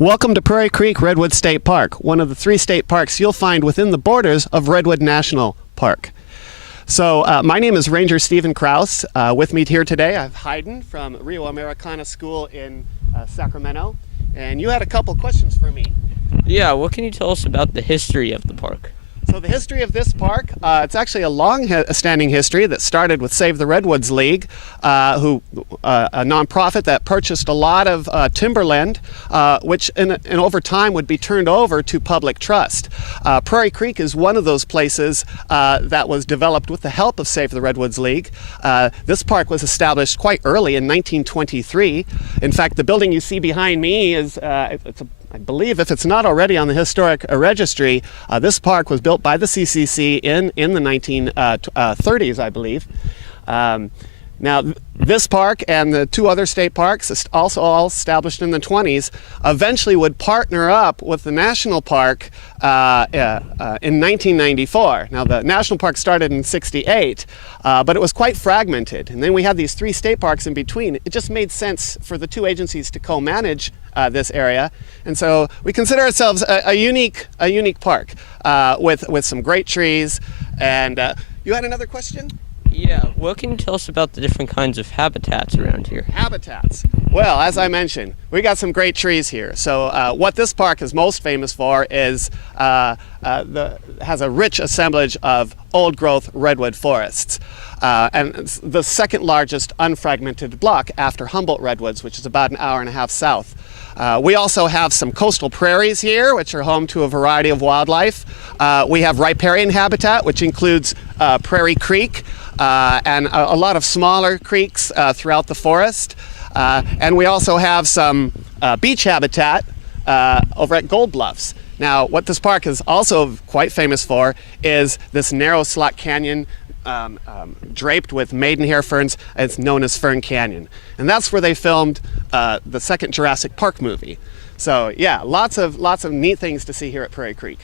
Welcome to Prairie Creek Redwood State Park, one of the 3 state parks you'll find within the borders of Redwood National Park. So my name is Ranger Stephen Krause. With me here today I have Hayden from Rio Americana School in Sacramento. And you had a couple questions for me. Yeah, what can you tell us about the history of the park? So the history of this park, it's actually a long-standing history that started with Save the Redwoods League, a nonprofit that purchased a lot of timberland, which over time would be turned over to public trust. Prairie Creek is one of those places that was developed with the help of Save the Redwoods League. This park was established quite early in 1923. In fact, the building you see behind me is I believe, if it's not already on the historic registry, this park was built by the CCC in the 1930s, I believe. Now, this park and the 2 other state parks, also all established in the 20s, eventually would partner up with the national park in 1994. Now, the national park started in '68, but it was quite fragmented. And then we had these 3 state parks in between. It just made sense for the 2 agencies to co-manage this area, and so we consider ourselves a unique park with some great trees. And you had another question? Yeah, what can you tell us about the different kinds of habitats around here? Habitats. Well, as I mentioned, we got some great trees here. So what this park is most famous for is has a rich assemblage of old-growth redwood forests. And it's the 2nd largest unfragmented block after Humboldt Redwoods, which is about an hour and a half south. We also have some coastal prairies here, which are home to a variety of wildlife. We have riparian habitat, which includes Prairie Creek and a lot of smaller creeks throughout the forest. And we also have some beach habitat over at Gold Bluffs. Now, what this park is also quite famous for is this narrow slot canyon draped with maidenhair ferns. It's known as Fern Canyon, and that's where they filmed the 2nd Jurassic Park movie. So yeah, lots of neat things to see here at Prairie Creek.